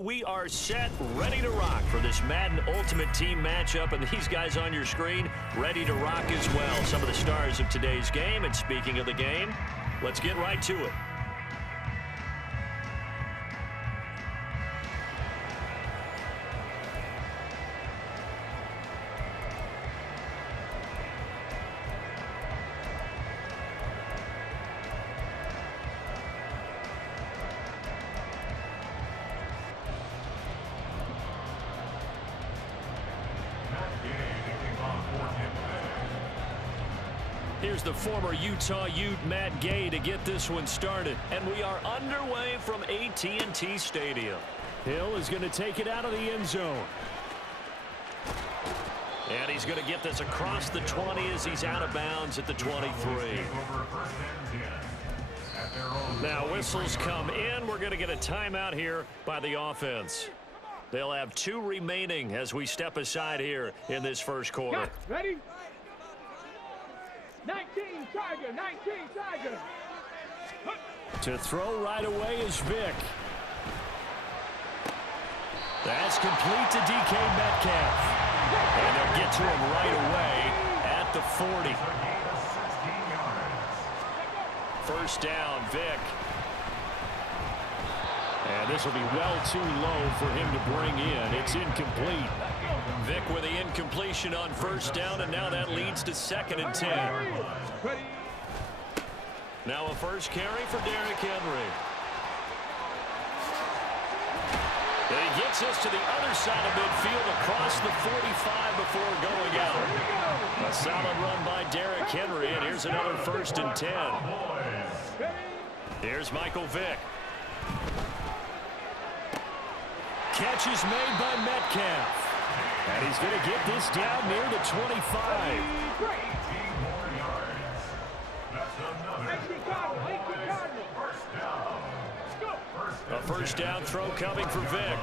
We are set, ready to rock for this Madden Ultimate Team matchup, and these guys on your screen ready to rock as well. Some of the stars of today's game, and speaking of the game, let's get right to it. Here's the former Utah Ute, Matt Gay, to get this one started. And we are underway from AT&T Stadium. Hill is going to take it out of the end zone. And he's going to get this across the 20 as he's out of bounds at the 23. Now whistles come in. We're going to get a timeout here by the offense. They'll have 2 remaining as we step aside here in this first quarter. Ready? 19 Tiger, 19 Tiger. To throw right away is Vic. That's complete to DK Metcalf. And they'll get to him right away at the 40. First down, Vic. And this will be well too low for him to bring in. It's incomplete. Vic with the incompletion on first down, and now that leads to 2nd and 10. Now a first carry for Derrick Henry. And he gets us to the other side of midfield across the 45 before going out. A solid run by Derrick Henry, and here's another 1st and 10. Here's Michael Vick. Catch is made by Metcalf. And he's going to get this down near the 25. A first down throw coming for Vic.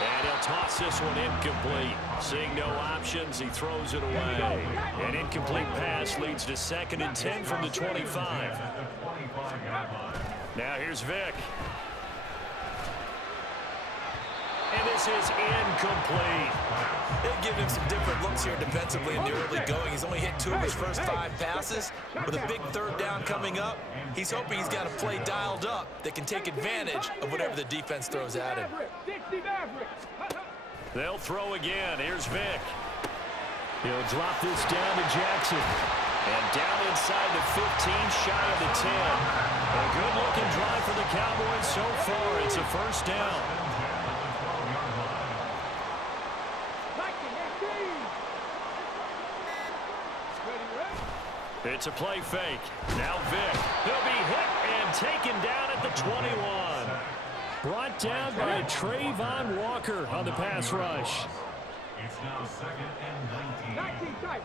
And he'll toss this one incomplete. Seeing no options, he throws it away. An incomplete pass leads to 2nd and 10 from the 25. Now here's Vic. And this is incomplete. They've given him some different looks here defensively in the early going. He's only hit 2 of his first 5 passes. With a big 3rd down coming up, he's hoping he's got a play dialed up that can take advantage of whatever the defense throws at him. They'll throw again. Here's Vic. He'll drop this down to Jackson. And down inside the 15, shy of the 10. A good-looking drive for the Cowboys so far. It's a first down. It's a play fake. Now Vic. He'll be hit and taken down at the 21. Brought down by Trayvon Walker on the pass rush. It's now 2nd and 19. 19 tight.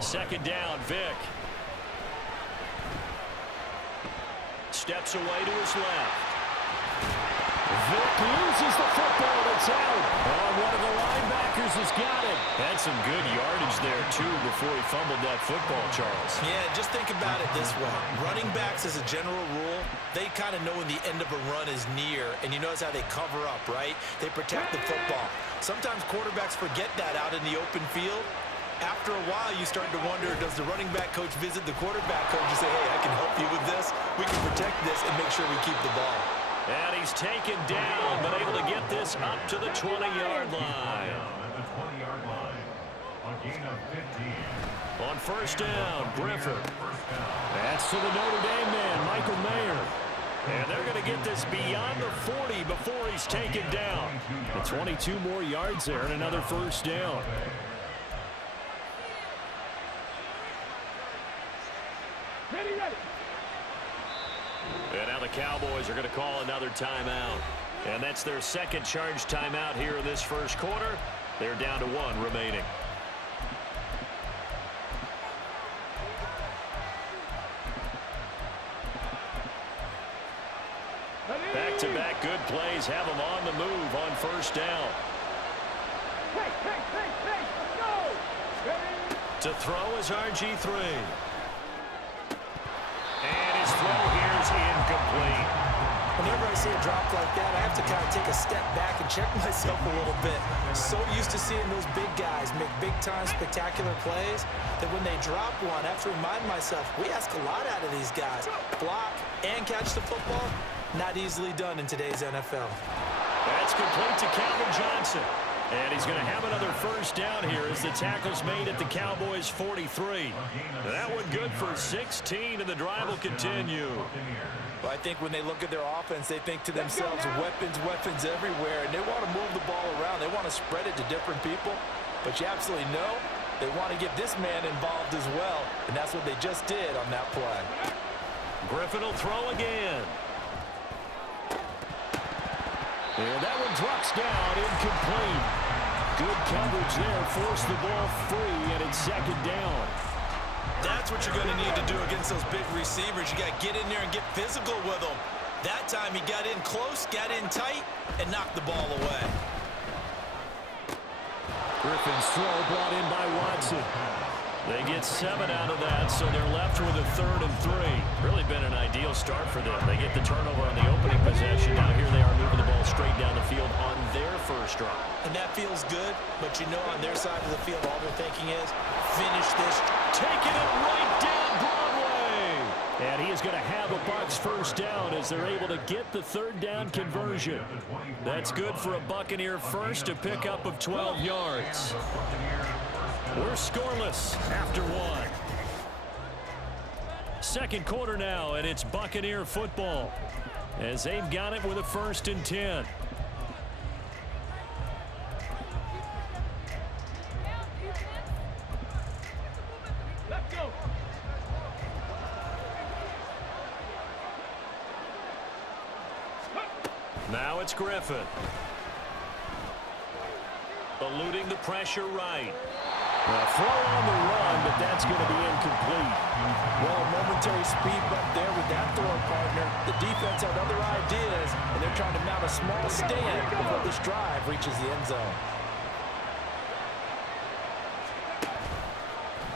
2nd down, Vic. Steps away to his left. Vic loses the football. It's out. Oh, one of the linebackers has got it. Had some good yardage there, too, before he fumbled that football, Charles. Yeah, just think about it this way. Running backs, as a general rule, they kind of know when the end of a run is near, and you notice how they cover up, right? They protect the football. Sometimes quarterbacks forget that out in the open field. After a while, you start to wonder, does the running back coach visit the quarterback coach and say, hey, I can help you with this? We can protect this and make sure we keep the ball. And he's taken down, but able to get this up to the 20-yard line. On first down, Griffin. That's to the Notre Dame man, Michael Mayer. And they're going to get this beyond the 40 before he's taken down. The 22 more yards there and another first down. And now the Cowboys are going to call another timeout. And that's their 2nd charge timeout here in this first quarter. They're down to 1 remaining. Back-to-back good plays have them on the move on first down. To throw is RG3. I see a drop like that, I have to kind of take a step back and check myself a little bit. So used to seeing those big guys make big-time spectacular plays that when they drop one, I have to remind myself, we ask a lot out of these guys. Block and catch the football, not easily done in today's NFL. That's complete to Calvin Johnson. And he's going to have another first down here as the tackle's made at the Cowboys' 43. That one good for 16, and the drive will continue. Well, I think when they look at their offense, they think to themselves, weapons, weapons everywhere, and they want to move the ball around. They want to spread it to different people, but you absolutely know they want to get this man involved as well, and that's what they just did on that play. Griffin will throw again. And that one drops down, incomplete. Good coverage there, forced the ball free, and it's second down. That's what you're going to need to do against those big receivers. You got to get in there and get physical with them. That time he got in close, got in tight, and knocked the ball away. Griffin's throw brought in by Watson. They get 7 out of that, so they're left with a 3rd and 3. Really been an ideal start for them. They get the turnover on the opening possession. Now here they are moving the ball straight down the field on their first drive. And that feels good, but you know on their side of the field all they're thinking is, finish this. Taking it right down Broadway. And he is going to have a Bucs first down as they're able to get the 3rd down conversion. That's good for a Buccaneer first, a pickup of 12 yards. We're scoreless after 1. Second quarter now, and it's Buccaneer football as they've got it with a 1st and 10. Let's go. Now it's Griffin. Eluding the pressure right. A throw on the run, but that's going to be incomplete. Well, momentary speed bump there with that throw partner. The defense had other ideas, and they're trying to mount a small stand before this drive reaches the end zone.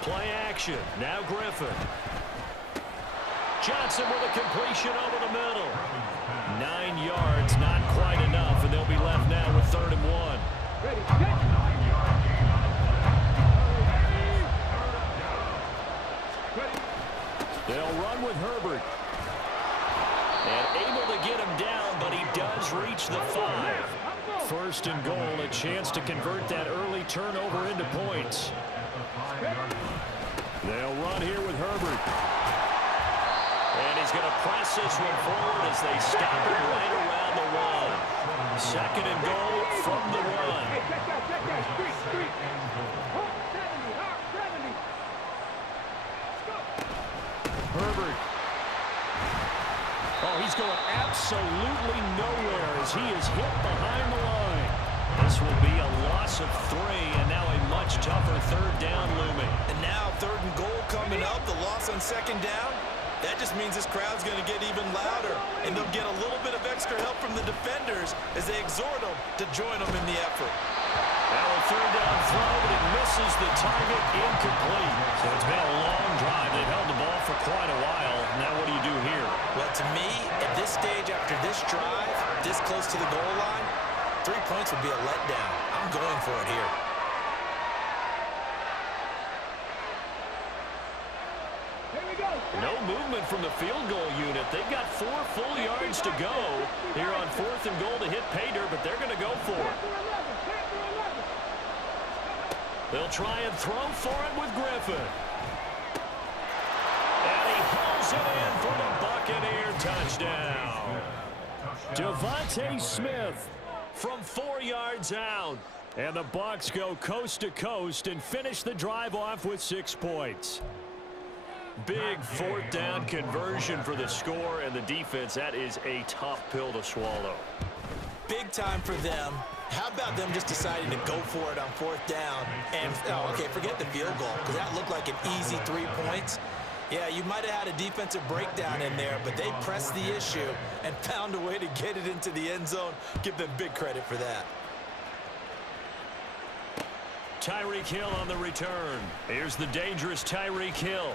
Play action. Now Griffin. Johnson with a completion over the middle. 9 yards, not quite enough, and they'll be left now with 3rd and 1. Ready, set. They'll run with Herbert. And able to get him down, but he does reach the 5. 1st and goal, a chance to convert that early turnover into points. They'll run here with Herbert. And he's going to press this one forward as they stop it right around the 1. 2nd and goal from the 1. Hey, check that, street. Hawk 70. Herbert. Oh, he's going absolutely nowhere as he is hit behind the line. This will be a loss of 3, and now a much tougher 3rd down looming. And now 3rd and goal coming up, the loss on 2nd down. That just means this crowd's going to get even louder, and they'll get a little bit of extra help from the defenders as they exhort them to join them in the effort. Now a 3rd down throw, but it misses the target, incomplete. So it's been a long drive. They've held the ball for quite a while. Now what do you do here? Well, to me, at this stage after this drive, this close to the goal line, 3 points would be a letdown. I'm going for it here. No movement from the field goal unit. They've got 4 full yards to go here on 4th and goal to hit pay dirt, but they're going to go for it. They'll try and throw for it with Griffin. And he hauls it in for the Buccaneer touchdown. Devontae Smith from 4 yards out. And the Bucs go coast to coast and finish the drive off with 6 points. Big 4th down conversion for the score, and the defense, that is a tough pill to swallow. Big time for them. How about them just deciding to go for it on 4th down? And, okay, forget the field goal, because that looked like an easy 3 points. Yeah, you might have had a defensive breakdown in there, but they pressed the issue and found a way to get it into the end zone. Give them big credit for that. Tyreek Hill on the return. Here's the dangerous Tyreek Hill.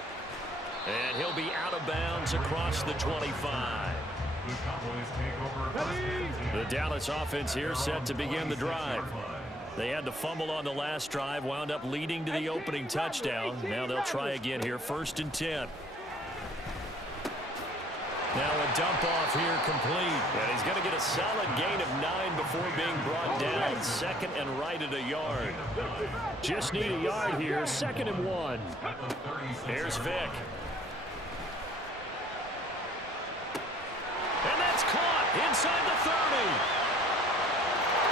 And he'll be out of bounds across the 25. The Cowboys take over first and 10. The Dallas offense here set to begin the drive. They had to fumble on the last drive, wound up leading to the opening touchdown. Now they'll try again here, 1st and 10. Now a dump off here complete. And he's going to get a solid gain of 9 before being brought down. 2nd and right at a yard. Just need a yard here, 2nd and 1. Here's Vic. And that's caught inside the 30.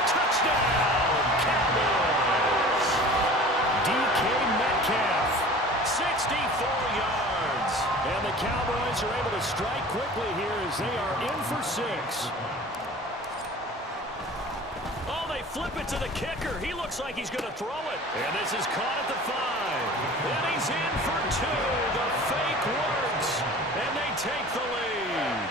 Touchdown, Cowboys. DK Metcalf, 64 yards. And the Cowboys are able to strike quickly here as they are in for 6. Oh, they flip it to the kicker. He looks like he's going to throw it. And this is caught at the 5. And he's in for 2. The fake works. And they take the lead.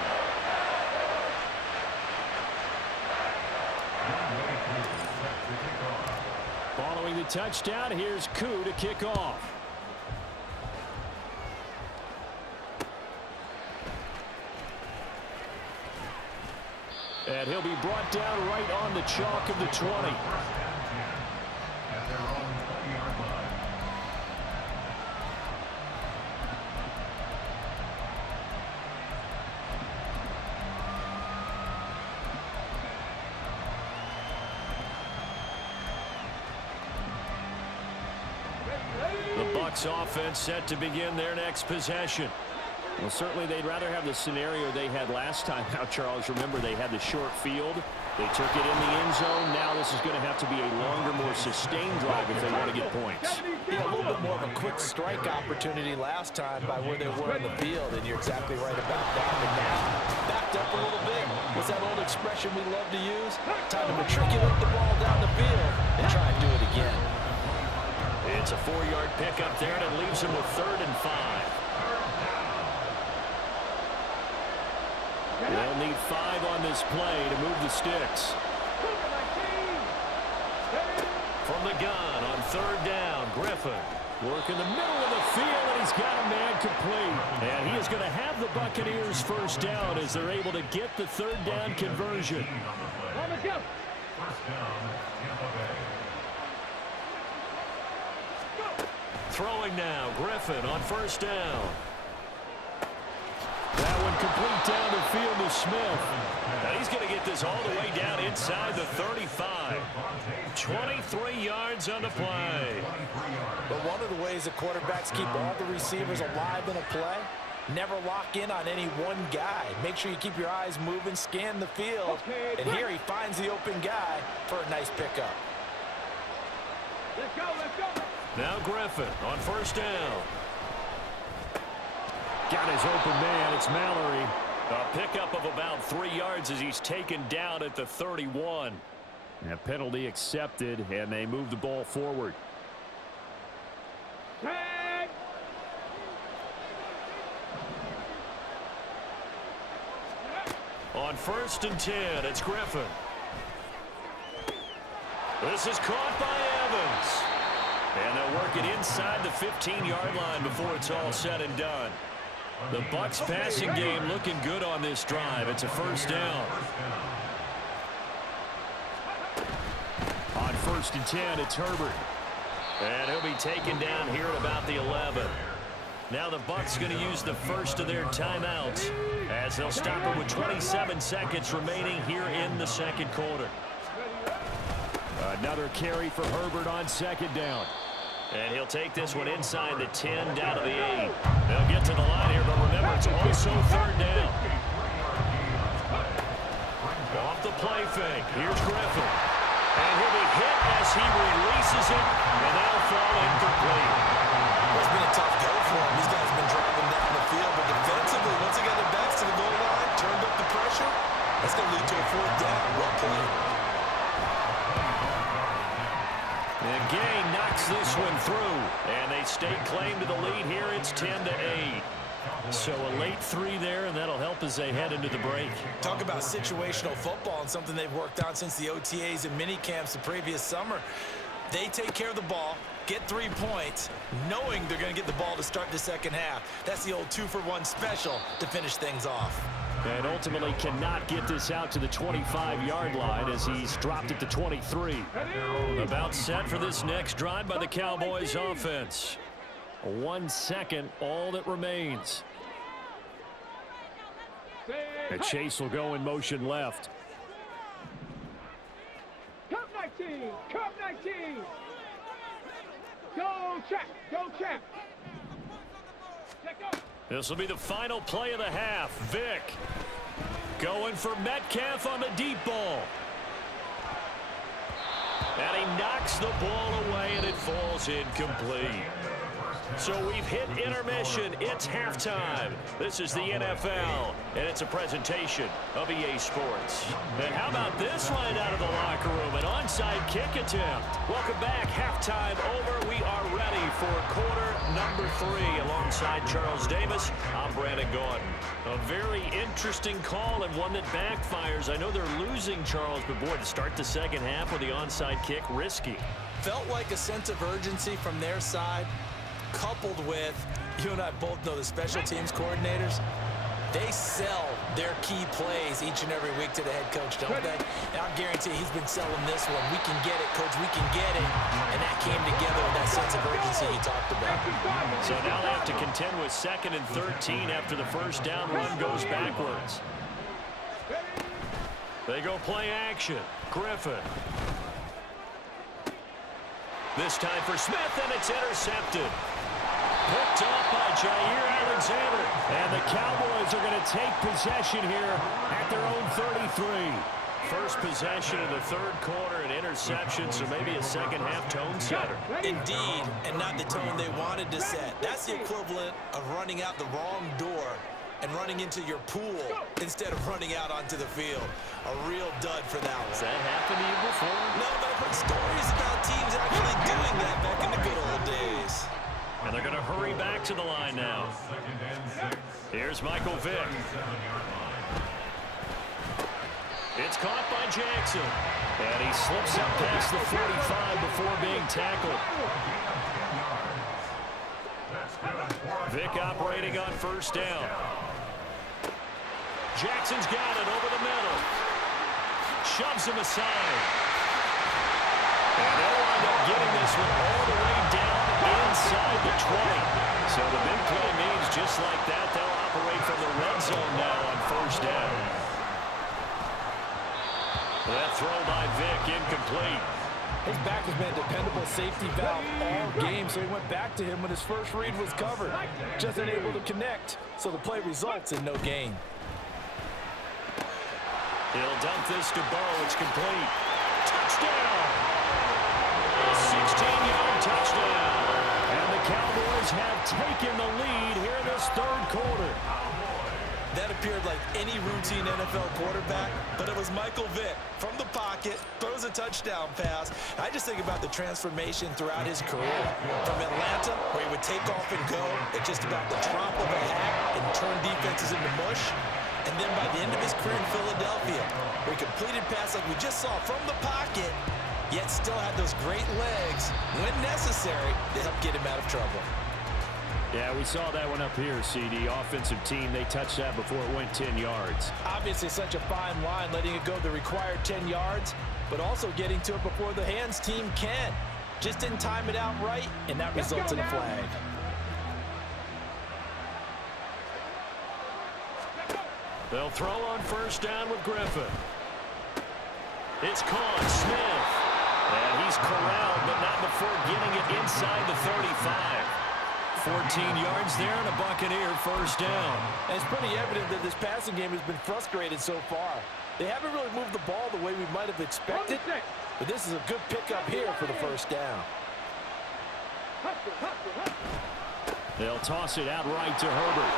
Following the touchdown, here's Koo to kick off. And he'll be brought down right on the chalk of the 20. At their own 20-yard line. The Bucs offense set to begin their next possession. Well, certainly they'd rather have the scenario they had last time. Now, Charles, remember they had the short field. They took it in the end zone. Now this is going to have to be a longer, more sustained drive if they want to get points. Yeah, a little bit more of a quick strike opportunity last time by where they were in the field, and you're exactly right about that. And now, backed up a little bit. What's that old expression we love to use? Time to matriculate the ball down the field and try and do it again. It's a 4-yard pickup there, and it leaves him with 3rd and 5. They'll need 5 on this play to move the sticks. From the gun on 3rd down, Griffin. Work in the middle of the field, and he's got a man complete. And he is going to have the Buccaneers 1st down as they're able to get the 3rd down conversion. First down, Tampa Bay. Throwing now, Griffin on 1st down. That one complete down the field to Smith. And he's going to get this all the way down inside the 35. 23 yards on the play. But one of the ways the quarterbacks keep all the receivers alive in a play, never lock in on any one guy. Make sure you keep your eyes moving, scan the field. And here he finds the open guy for a nice pickup. Let's go, let's go. Now Griffin on 1st down. Got his open man. It's Mallory. A pickup of about 3 yards as he's taken down at the 31. And a penalty accepted, and they move the ball forward. Tag. On 1st and 10, it's Griffin. This is caught by Evans. And they'll work it inside the 15-yard line before it's all said and done. The Bucs passing game looking good on this drive. It's a 1st down. On 1st and 10, it's Herbert. And he'll be taken down here at about the 11. Now the Bucs going to use the first of their timeouts as they'll stop it with 27 seconds remaining here in the 2nd quarter. Another carry for Herbert on 2nd down. And he'll take this one inside the 10 down to the 8. They'll get to the line here, but remember, it's also 3rd down. Off the play fake. Here's Griffin. And he'll be hit as he releases it, and that'll fall incomplete. It's been a tough go for him. These guys have been driving down the field, but defensively, once they got their backs to the goal line, turned up the pressure, that's going to lead to a 4th down. Well played. And Gay knocks this one through, and they stake claim to the lead here. It's 10-8. So a late 3 there, and that'll help as they head into the break. Talk about situational football and something they've worked on since the OTAs and mini camps the previous summer. They take care of the ball, get 3 points, knowing they're going to get the ball to start the 2nd half. That's the old 2-for-1 special to finish things off. And ultimately cannot get this out to the 25-yard line as he's dropped it to 23. About set for this next drive by the Cowboys offense. 1 second, all that remains. And Chase will go in motion left. Come 19! Come 19! Go check! Go check! Check up! This will be the final play of the half. Vick going for Metcalf on the deep ball. And he knocks the ball away, and it falls incomplete. So we've hit intermission. It's halftime. This is the NFL, and it's a presentation of EA Sports. And how about this line out of the locker room? An onside kick attempt. Welcome back. Halftime over. We are ready for quarter number 3. Alongside Charles Davis, I'm Brandon Gordon. A very interesting call and one that backfires. I know they're losing, Charles, but boy, to start the second half with the onside kick, risky. Felt like a sense of urgency from their side, coupled with, you and I both know the special teams coordinators, they sell their key plays each and every week to the head coach, don't they? And I guarantee he's been selling this one. We can get it, coach, we can get it. And that came together with that sense of urgency you talked about. So now they have to contend with 2nd and 13 after the first down run goes backwards. They go play action. Griffin. This time for Smith, and it's intercepted. Picked off by Jair Alexander. And the Cowboys are going to take possession here at their own 33. First possession of the third quarter, an interception, so maybe a second half tone setter. Indeed, and not the tone they wanted to set. That's the equivalent of running out the wrong door and running into your pool instead of running out onto the field. A real dud for that one. Has that happened to you before? No, but I've heard stories about teams actually doing that back in the good old days. And they're going to hurry back to the line now. Here's Michael Vick. It's caught by Jackson. And he slips up past the 45 before being tackled. Vick operating on first down. Jackson's got it over the middle. Shoves him aside. And they'll wind up getting this one all the way down inside the 20. So the big play means just like that, they'll operate from the red zone now on first down. That throw by Vick incomplete. His back has been a dependable safety valve all game, so he went back to him when his first read was covered. Just unable to connect, so the play results in no gain. He'll dump this to Bo. It's complete. Touchdown! A 16-yard touchdown. And the Cowboys have taken the lead here in this third quarter. That appeared like any routine NFL quarterback, but it was Michael Vick from the pocket, throws a touchdown pass. I just think about the transformation throughout his career. From Atlanta, where he would take off and go at just about the drop of a hat and turn defenses into mush. And then by the end of his career in Philadelphia, where he completed pass like we just saw from the pocket, yet still had those great legs, when necessary, to help get him out of trouble. Yeah, we saw that one up here, CD. Offensive team, they touched that before it went 10 yards. Obviously such a fine line, letting it go the required 10 yards, but also getting to it before the hands team can. Just didn't time it out right, and that results in a flag. They'll throw on first down with Griffin. It's caught. Smith. And he's corralled, but not before getting it inside the 35. 14 yards there and a Buccaneer first down. And it's pretty evident that this passing game has been frustrated so far. They haven't really moved the ball the way we might have expected, but this is a good pickup here for the first down. They'll toss it out right to Herbert.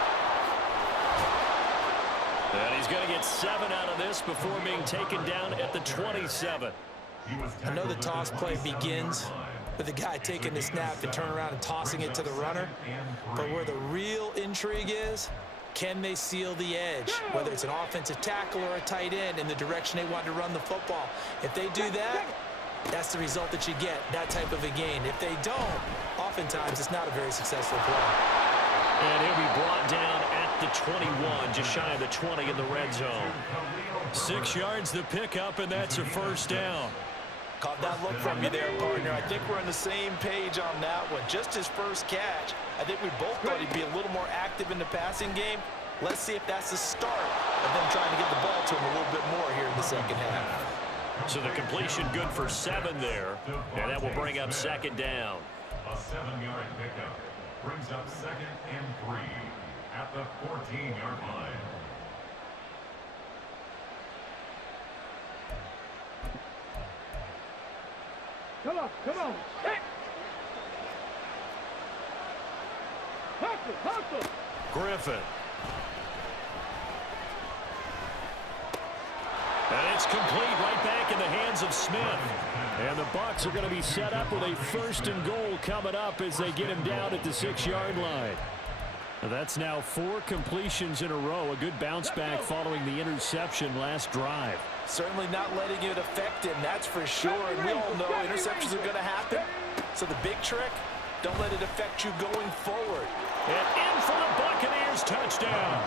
And he's going to get 7 out of this before being taken down at the 27. I know the toss play begins with the guy taking the snap and turning around and tossing it to the runner. But where the real intrigue is, can they seal the edge? Whether it's an offensive tackle or a tight end in the direction they want to run the football. If they do that, that's the result that you get, that type of a gain. If they don't, oftentimes it's not a very successful play. And he'll be brought down at the 21, just shy of the 20 in the red zone. 6 yards the pickup, and that's a first down. Caught that look from you there, partner. I think we're on the same page on that one. Just his first catch. I think we both thought he'd be a little more active in the passing game. Let's see if that's the start of them trying to get the ball to him a little bit more here in the second half. So the completion good for 7 there, and that will bring up second down. A 7-yard pickup brings up 2nd and 3 at the 14-yard line. Come on, come on. Hey. Hustle, hustle. Griffin. And it's complete, right back in the hands of Smith. And the Bucs are going to be set up with a 1st and goal coming up as they get him down at the 6-yard line. That's now 4 completions in a row. A good bounce back following the interception last drive. Certainly not letting it affect him, that's for sure. And we all know interceptions are going to happen. So the big trick, don't let it affect you going forward. And in for the Buccaneers touchdown.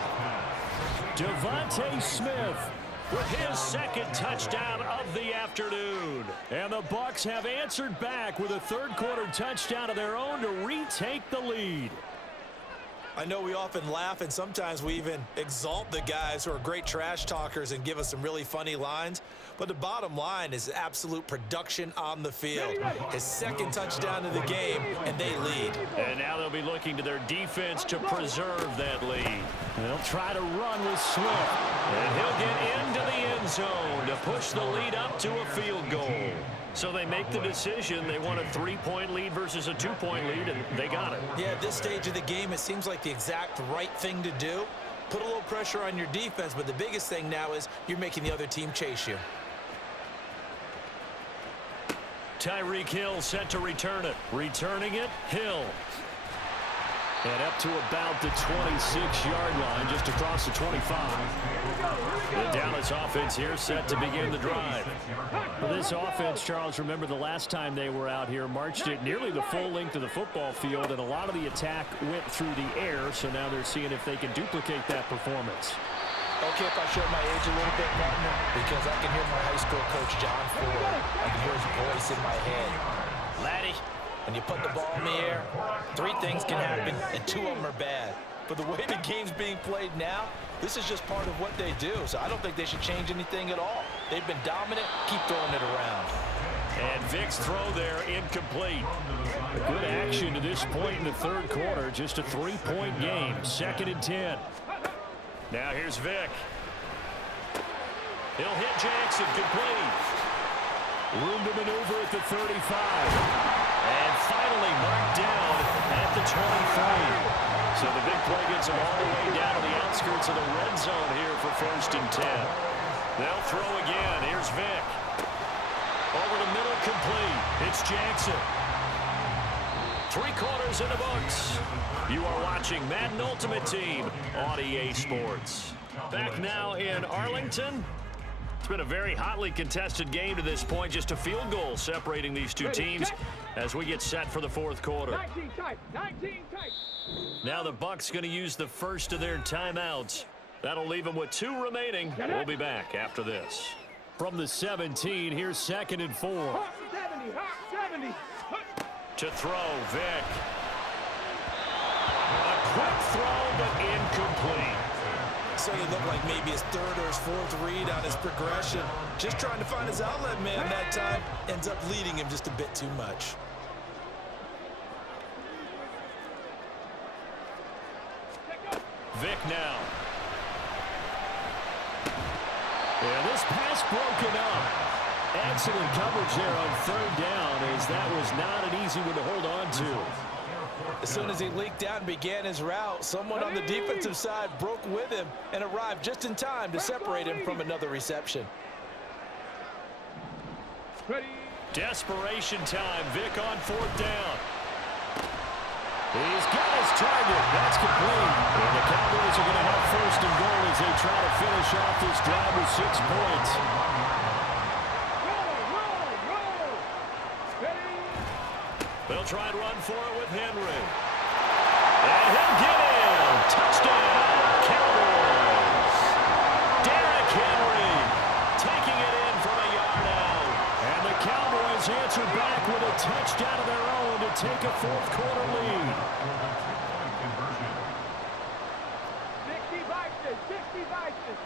Devontae Smith with his 2nd touchdown of the afternoon. And the Bucs have answered back with a 3rd quarter touchdown of their own to retake the lead. I know we often laugh and sometimes we even exalt the guys who are great trash talkers and give us some really funny lines. But the bottom line is absolute production on the field. His 2nd touchdown of the game, and they lead. And now they'll be looking to their defense to preserve that lead. They'll try to run with Swift. And he'll get into the end zone to push the lead up to a field goal. So they make the decision. They want a 3-point lead versus a 2-point lead, and they got it. Yeah, at this stage of the game, it seems like the exact right thing to do. Put a little pressure on your defense, but the biggest thing now is you're making the other team chase you. Tyreek Hill set to return it. Returning it, Hill. And up to about the 26-yard line, just across the 25. The Dallas offense here set to begin the drive. For this offense, Charles, remember the last time they were out here, marched it nearly the full length of the football field, and a lot of the attack went through the air, so now they're seeing if they can duplicate that performance. Okay, if I show my age a little bit, partner, because I can hear my high school coach, John Ford. I can hear his voice in my head. Laddie, when you put the ball in the air, 3 things can happen, and 2 of them are bad. But the way the game's being played now, this is just part of what they do. So I don't think they should change anything at all. They've been dominant. Keep throwing it around. And Vic's throw there incomplete. A good action to this point in the 3rd quarter. Just a 3-point game. 2nd and 10. Now here's Vic. He'll hit Jackson. Complete. Room to maneuver at the 35. And finally marked down at the 23. So the big play gets them all the way down to the outskirts of the red zone here for 1st and 10. They'll throw again. Here's Vic. Over the middle, complete. It's Jackson. 3 quarters in the books. You are watching Madden Ultimate Team on EA Sports. Back now in Arlington. It's been a very hotly contested game to this point. Just a field goal separating these 2 teams as we get set for the 4th quarter. 19 tight, 19 tight. Now the Bucs going to use the first of their timeouts. That'll leave them with 2 remaining. We'll be back after this. From the 17, here's 2nd and 4. Hot 70, hot 70. To throw, Vic. A quick throw, but incomplete. So it looked like maybe his 3rd or his 4th read on his progression. Just trying to find his outlet man that time. Ends up leading him just a bit too much. Vic now. And this pass broken up. Excellent coverage there on 3rd down, as that was not an easy one to hold on to. As soon as he leaked out and began his route, someone on the defensive side broke with him and arrived just in time to separate him from another reception. Ready. Desperation time. Vic on 4th down. He's got his target. That's complete. And the Cowboys are going to have 1st and goal as they try to finish off this drive with 6 points. They'll try and run for it with Henry. And he'll get in. Touchdown, Cowboys. Derrick Henry taking it in from a yard out. And the Cowboys answer back with a touchdown of their own to take a fourth-quarter lead. 60 Vikings, 60 Vikings.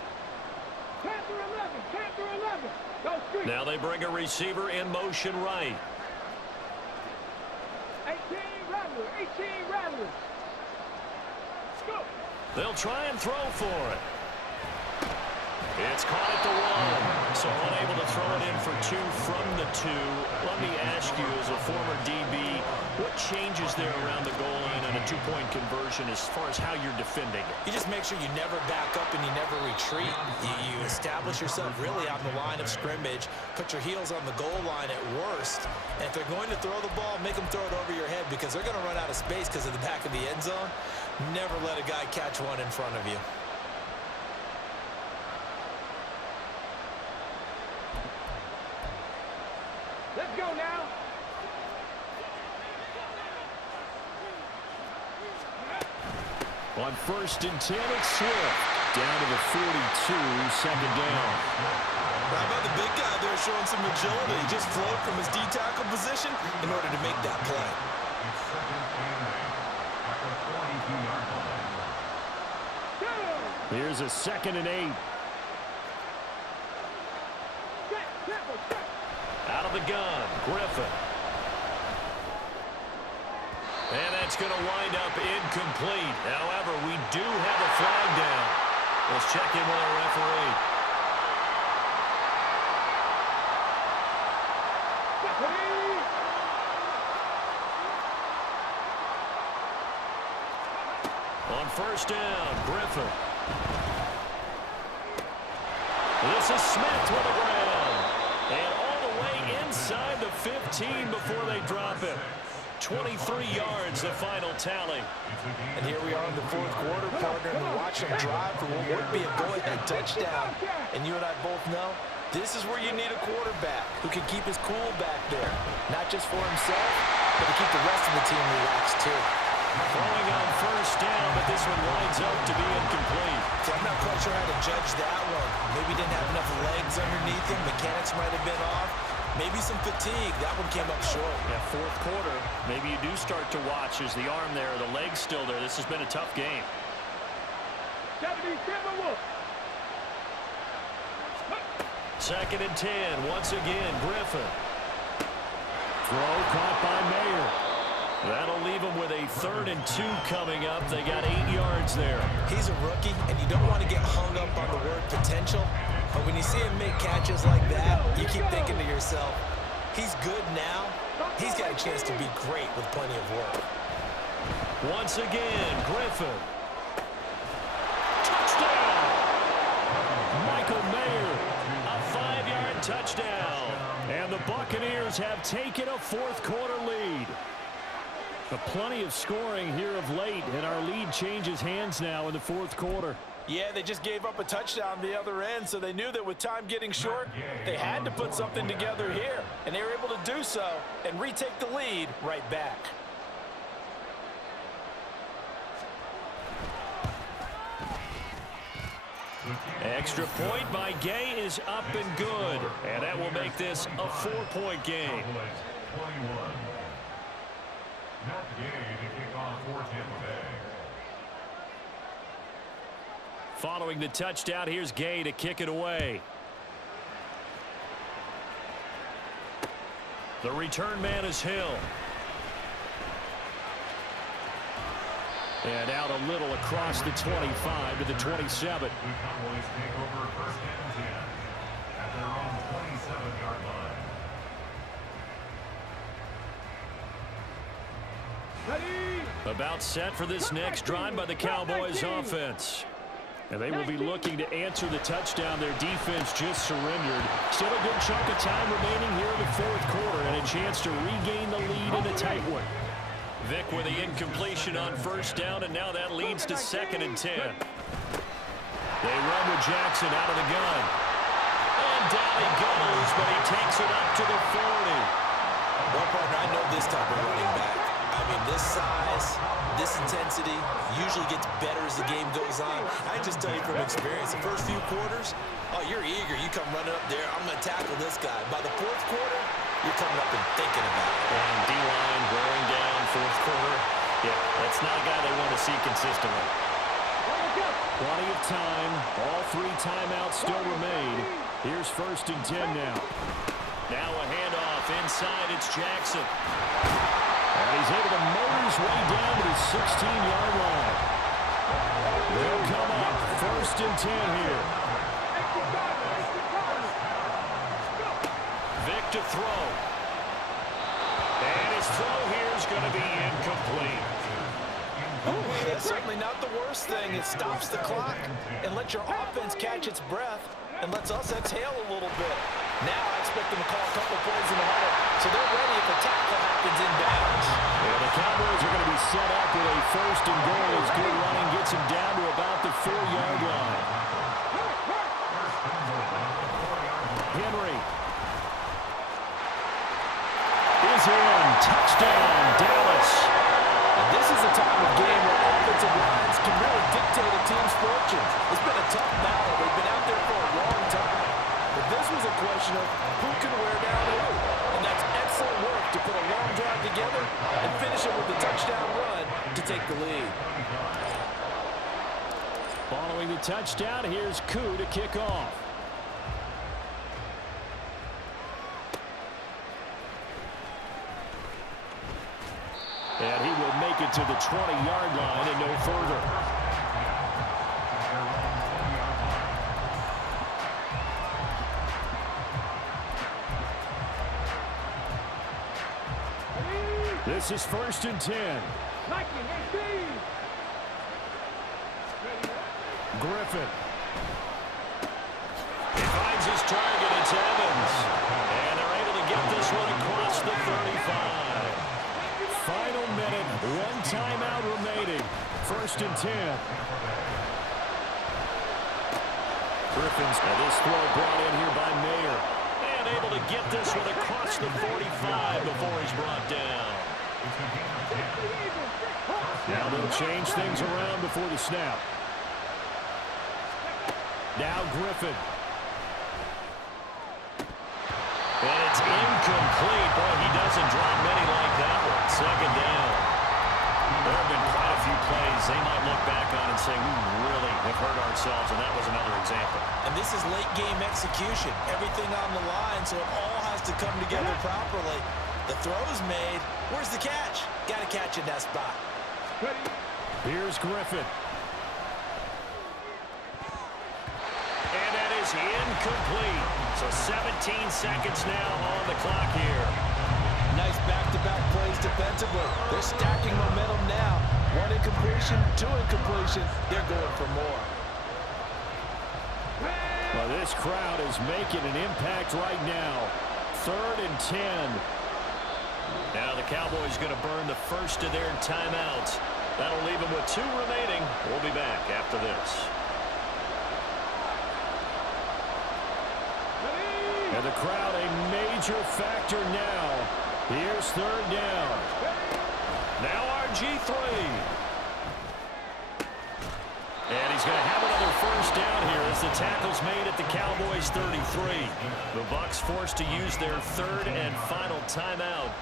10 through 11, 10 through 11. Go street. Now they bring a receiver in motion right. 18 Rattlers, 18 Rattlers. Go. They'll try and throw for it. It's caught at the 1, so unable to throw it in for 2 from the 2. Let me ask you, as a former DB, what changes there around the goal line on a 2-point conversion as far as how you're defending it? You just make sure you never back up and you never retreat. You establish yourself really on the line of scrimmage, put your heels on the goal line at worst, and if they're going to throw the ball, make them throw it over your head because they're going to run out of space because of the back of the end zone. Never let a guy catch one in front of you. Let's go now. On 1st and 10, it's Swift. Down to the 42, second down. How about the big guy there showing some agility? He just flowed from his D-tackle position in order to make that play. It's second and 8 at the 42-yard line. Here's a 2nd and 8. Out of the gun, Griffin. And that's going to wind up incomplete. However, we do have a flag down. Let's check in with our referee. On 1st down, Griffin. This is Smith with the ground. And all the way inside the 15 before they drop it. 23 yards, the final tally. And here we are in the fourth quarter, partner, and we watch them drive for what would be a go-ahead touchdown. And you and I both know this is where you need a quarterback who can keep his cool back there. Not just for himself, but to keep the rest of the team relaxed too. Throwing on 1st down, but this one winds up to be incomplete. See, I'm not quite sure how to judge that one. Maybe didn't have enough legs underneath him. Mechanics might have been off. Maybe some fatigue. That one came up short. Yeah, fourth quarter, maybe you do start to watch as the arm there, the leg's still there. This has been a tough game. 77 Wolf. 2nd and 10, once again, Griffin. Throw caught by Mayer. That'll leave them with a 3rd and 2 coming up. They got 8 yards there. He's a rookie, and you don't want to get hung up on the word potential. But when you see him make catches like that, you keep thinking to yourself, he's good now. He's got a chance to be great with plenty of work. Once again, Griffin. Touchdown! Michael Mayer, a 5-yard touchdown. And the Buccaneers have taken a fourth-quarter lead. But plenty of scoring here of late, and our lead changes hands now in the fourth quarter. Yeah, they just gave up a touchdown the other end, so they knew that with time getting short, they had to put something together here. And they were able to do so and retake the lead right back. Extra point by Gay is up and good. And that will make this a 4-point game. 21. Not Gay to kick off for Tampa Bay. Following the touchdown, here's Gay to kick it away. The return man is Hill. And out a little across the 25 to the 27. The Cowboys take over 1st and 10 at their own 27-yard line. Ready? About set for this next drive by the Cowboys offense. And they will be looking to answer the touchdown their defense just surrendered. Still a good chunk of time remaining here in the fourth quarter and a chance to regain the lead in a tight one. Vic with the incompletion on 1st down, and now that leads to 2nd and 10. They run with Jackson out of the gun. And down he goes, but he takes it up to the 40. Well, partner, I know this type of running back. I mean, this size, this intensity usually gets better as the game goes on. I just tell you from experience, the first few quarters, oh, you're eager. You come running up there, I'm going to tackle this guy. By the fourth quarter, you're coming up and thinking about it. And D-line wearing down fourth quarter. Yeah, that's not a guy they want to see consistently. Plenty of time. All 3 timeouts still remain. Here's 1st and 10 now. Now a handoff inside. It's Jackson. And he's able to motor his way down to the 16-yard line. They'll come up 1st and 10 here. Vic to throw. And his throw here is going to be incomplete. Oh, that's certainly not the worst thing. It stops the clock and lets your offense catch its breath and lets us exhale a little bit. Now I expect them to call a couple of plays in the huddle, so they're ready if a tackle happens in bounds. Yeah, the Cowboys are going to be set up with a 1st and goal as good running gets him down to about the 4-yard line. Henry is in. Touchdown, Dallas. And this is a time of game where offensive lines can really dictate a team's fortunes. It's been a tough battle. They've been out there for a long time. But this was a question of who can wear down who. And that's excellent work to put a long drive together and finish it with a touchdown run to take the lead. Following the touchdown, here's Koo to kick off. And he will make it to the 20-yard line and no further. This is 1st and 10. Griffin. He finds his target. It's Evans. And they're able to get this one across the 35. Final minute. 1 timeout remaining. 1st and 10. Griffin's got this throw brought in here by Mayer. And able to get this one across the 45 before he's brought down. Now they'll change things around before the snap. Now Griffin. And it's incomplete. Boy, he doesn't drop many like that one. 2nd down. There have been quite a few plays they might look back on and say, we really have hurt ourselves, and that was another example. And this is late-game execution. Everything on the line, so it all has to come together properly. The throw's made. Where's the catch? Got to catch in that spot. Here's Griffin. And that is incomplete. So 17 seconds now on the clock here. Nice back-to-back plays defensively. They're stacking momentum now. 1 incompletion, 2 incompletion. They're going for more. Well, this crowd is making an impact right now. 3rd and 10. Now the Cowboys going to burn the first of their timeouts. That'll leave them with 2 remaining. We'll be back after this. And the crowd a major factor now. Here's 3rd down. Now RG3. And he's going to have another 1st down here as the tackle's made at the Cowboys 33. The Bucs forced to use their 3rd and final timeout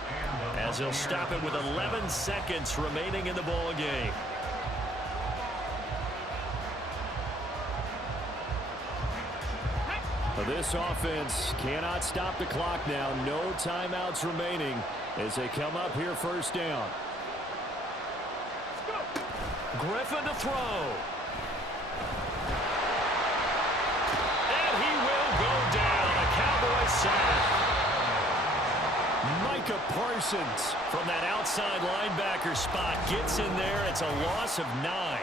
as they'll stop it with 11 seconds remaining in the ball game. This offense cannot stop the clock now. No timeouts remaining as they come up here 1st down. Griffin to throw. And he will go down. A Cowboy sack. Micah Parsons from that outside linebacker spot gets in there. It's a loss of 9.